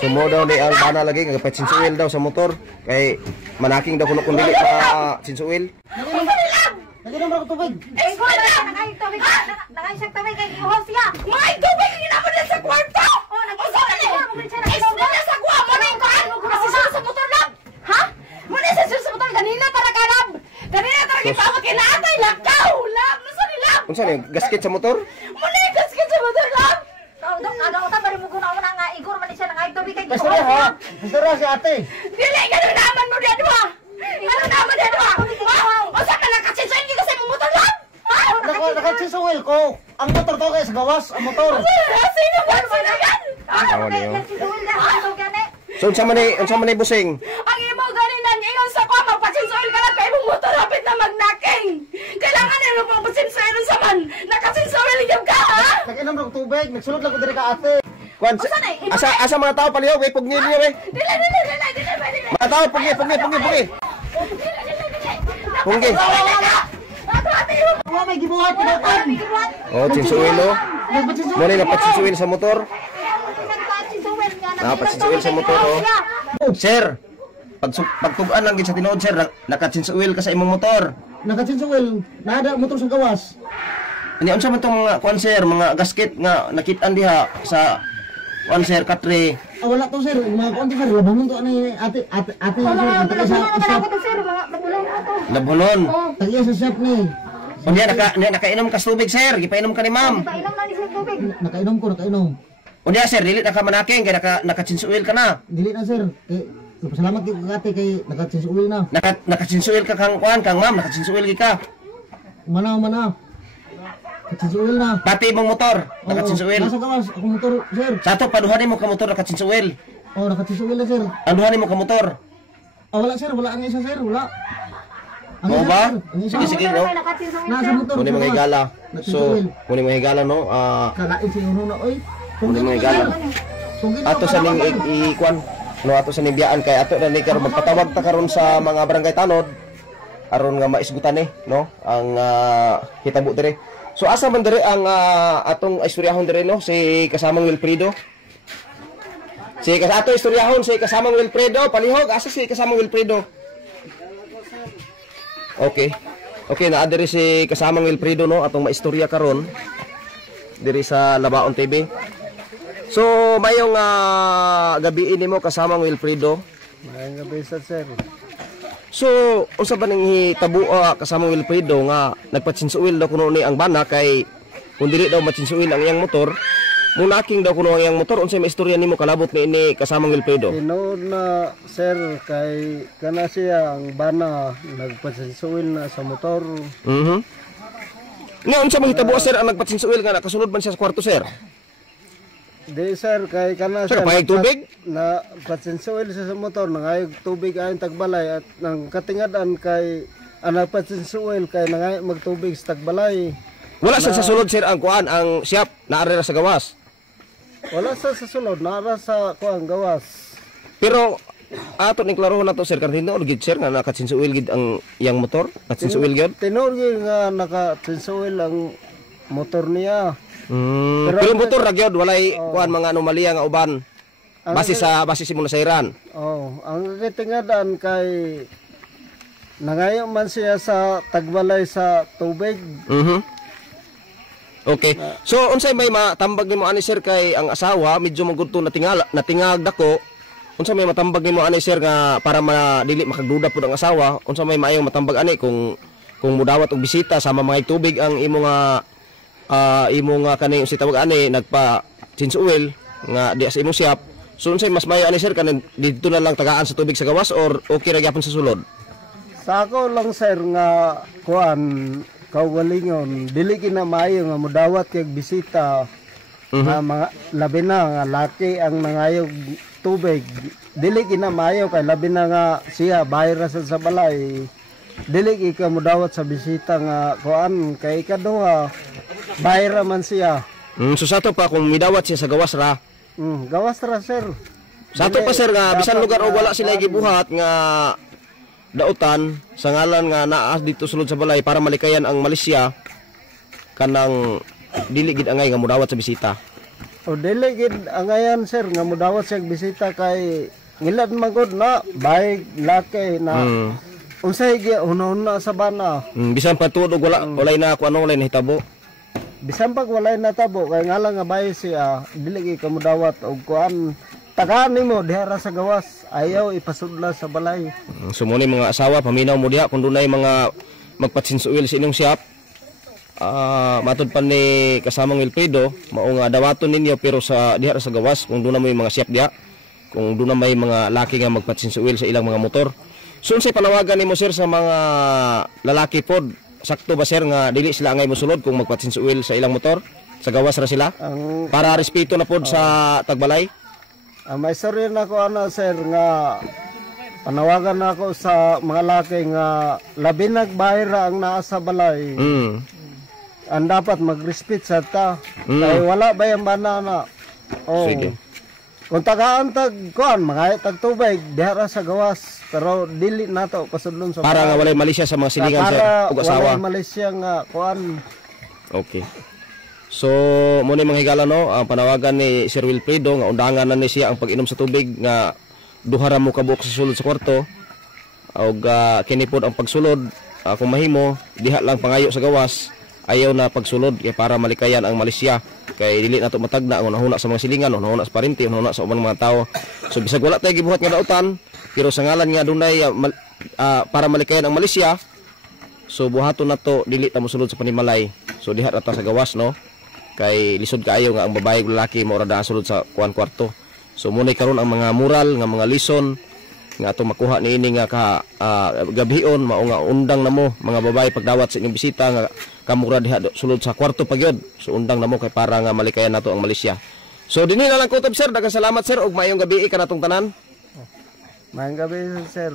Sumo daw ni ang bana lagi nga pa-chinsuil daw sa motor kay manaking daw kuno kun dili pa chinsuil. Naginom ra ko tubig. Nangay tubig. Nangay siya tubig kay ihos siya. May tubig ginamo na sa kwarto. Oh, nag-usa na ni. Isda sa kuha mo na ko. Kasi sa motor lang. Ha? Mo na sa motor kanina para karab. Kanina talaga pa kinatay lakaw. Lab, nasa ni lab. Unsa ni gasket sa motor? Mo na gasket sa motor lab. Ano ta bari mo kuno na nga igor man siya nangay tubig kay ihos. Isra si ate. Dili gano naman mo diha duha. Ano naman diha duha? O sa man nakachisa hindi kasi mo motor lang. Nakachisuil ko. Ang motor to guys, gawas ang motor. Sino ba sila yan? Awan niyo. So unsa man ni busing? Ang imo ganin nang ingon sa ko magpasinsoil ka lang kay imong motor hapit na magnaking. Kailangan nimo pang pasinsoil sa man. Nakasinsoil gyud ka ha? Naginom ra ko tubig, nagsulod lang ko diri ka ate. Kwan asa mga tao palihog way pugni niyo we. Dili. Mga tao pugni. Pugni. Wala may gibuhat pinapan. Oh, chinsuil oh. Mo ni napachinsuil sa motor. Napachinsuil sa motor oh. Sir, pagtugan lang gid sa tinuod sir, nakachinsuil ka sa imong motor. Nakachinsuil, nada motor sa gawas. Ani unsa man tong mga kwan sir, mga gasket nga nakit-an diha sa kwan sir katre. Wala to sir, mga konti sir, labanon to ani ate sir, Labulon. tagiya sa shop ni. O niya nakainom ka tubig sir, gipainom ka ni ma'am. Nakainom ko. O niya sir, dili na ka manaking kay nakachinsuil ka na. Dili na sir. Salamat kay ate kay nakachinsuil na. Nakachinsuil ka kang kwan kang ma'am, nakachinsuil ka. Mana. Nakachinsuil na. Pati imong motor, nakachinsuil. Nasa gawas ako motor sir. Sato paduhanin mo ka motor nakachinsuil. Oh, nakachinsuil na sir. Anduhanin mo ka motor. Wala sir, wala ang isa sir, wala. Mo ba? Sige no. Nasa motor. Muni mga higala. So, muni mga higala no. Kalain si uno na oy. Muni mga higala. Ato sa ning ikwan no ato sa ning biyaan kay ato na ni karon magpatawag ta karon sa mga barangay tanod aron nga maisgutan no ang hitabo dire. So asa man dire ang atong istoryahon dire no si kasamang Wilfredo. Si ato istoryahon si kasamang Wilfredo palihog asa si kasamang Wilfredo. Okay. Okay, naa diri si kasamang Wilfredo no atong maistorya karon diri sa Labaon TV. So, mayong gabi nimo kasamang Wilfredo. Mayong gabi sir. So, unsa ba ning hitabo kasamang Wilfredo nga nagpatsinsuil daw kuno ni ang bana kay kun dili daw matsinsuil ang iyang motor, munaking daw kuno ang iyang motor unsay maistorya nimo kalabot ni kasamang Wilfredo? Tinuod na sir kay kana siya ang bana nagpatsinsuil na sa motor. Nga unsa man hitabo sir ang nagpatsinsuil nga nakasulod man siya sa kwarto sir? Di sir kay kana sir, siya pahig tubig na patsinsuil siya sa motor nangayog tubig ayon tagbalay at nang katingadan kay ang nagpatsinsuil kay nangay magtubig sa tagbalay. Wala sa sulod sir ang kuan ang shop naara sa gawas. Wala sa sulod naara sa kuan gawas. Pero ato ning klarohon nato sir kanino gid sir nga nakatsinsuil gid ang iyang motor, nakatsinsuil gid. Tinuod nga nakatsinsuil ang motor niya. Pero motor ra gyud walay kuan mga anomalya nga uban. Base si mong nasairan. Ang katingadan kay nangayo man siya sa tagbalay sa tubig. Okay. So unsay may matambag nimo ani sir kay ang asawa medyo magudto natingag dako. Unsa may matambag nimo ani sir nga para dili makagduda pud ang asawa? Unsa may maayong matambag ani kung mudawat og bisita sama mga tubig ang imo nga kani si tawag ani nagpa chinsuil nga di sa imong shop. So unsay mas maayo ani sir kan dito na lang tagaan sa tubig sa gawas or okay ra gyapon sa sulod? Sa ako lang sir nga kuan kaugalingon dili kina maayo nga mudawat kay bisita. Mga labi na nga laki ang nangayog tubig. Dili kina maayo kay labi na nga siya bayra sa balay. Dili ka mudawat sa bisita nga kuan kay kaduha bayra man siya. So sato pa kung midawat siya sa gawas ra. Gawas ra sir. Sato pa sir nga bisan lugar o wala sila gibuhat nga dautan sa ngalan nga naa dito sulod sa balay para malikayan ang Malaysia kanang dili gid angay nga mudawat sa bisita. O dili gid angayan sir nga mudawat siya bisita kay ngilad magod na bayig laki na unsay gi una sa bana. Bisan pa tuod og walay na ako walay na hitabo. Bisan pag walay na tabo kay ngala nga bayig siya dili gid ka mudawat og kuan tagaan nimo diha ra sa gawas ayaw ipasudla sa balay. So mo ni mga asawa paminaw mo diha kun dunay mga magpatsinsuil sa inyong shop. Matod pa ni kasamang Wilfredo, mao nga dawaton ninyo pero sa diha sa gawas kung doon na may mga shop diha, kung doon na may mga laki nga magpatsinsuil sa ilang mga motor. So unsay panawagan nimo sir sa mga lalaki pod? Sakto ba sir nga dili sila angay mosulod kung magpatsinsuil sa ilang motor? Sa gawas ra sila? Para respeto na pod sa tagbalay. May sorry na ko ana sir nga panawagan na ako sa mga laki nga labi nagbayra ang naa sa balay. Ang dapat mag-respect sa ta. Kaya wala ba yung banana? Oh. Sige. Kung tagaan tag kuan, mga tag tubig, diha sa gawas. Pero dili nato pasudlon sa para nga walay malisya sa mga silingan sir ug asawa. Para walay malisya nga kuan. Okay. So mo ni mga higala no, ang panawagan ni Sir Wilfredo nga undangan na ni siya ang pag-inom sa tubig nga duha ra mo kabuok sa sulod sa kwarto. Og kini pod ang pagsulod kung mahimo diha lang pangayo sa gawas. Ayaw na pagsulod kay para malikayan ang Malaysia kay dili nato matagna ang nahuna sa mga silingan, nahuna sa parinti, nahuna sa ubang mga tao. So bisag wala tay gibuhat nga dautan, pero sa ngalan nga dunay para malikayan ang Malaysia, so buhaton nato dili ta mosulod sa panimalay. So diha ra ta sa gawas no. Kay lisod kaayo nga ang babae ug lalaki mao ra sulod sa kuan kwarto. So munay karon ang mga mural nga mga lison nga ato makuha niini nga gabion mao nga undang namo mga babae pagdawat sa inyong bisita nga kamura diha sulod sa kwarto pagyod. So undang namo kay para nga malikayan nato ang Malaysia. So dinhi na lang kutob sir, daghang salamat sir ug maayong gabi kanatong tanan. Maayong gabi sir.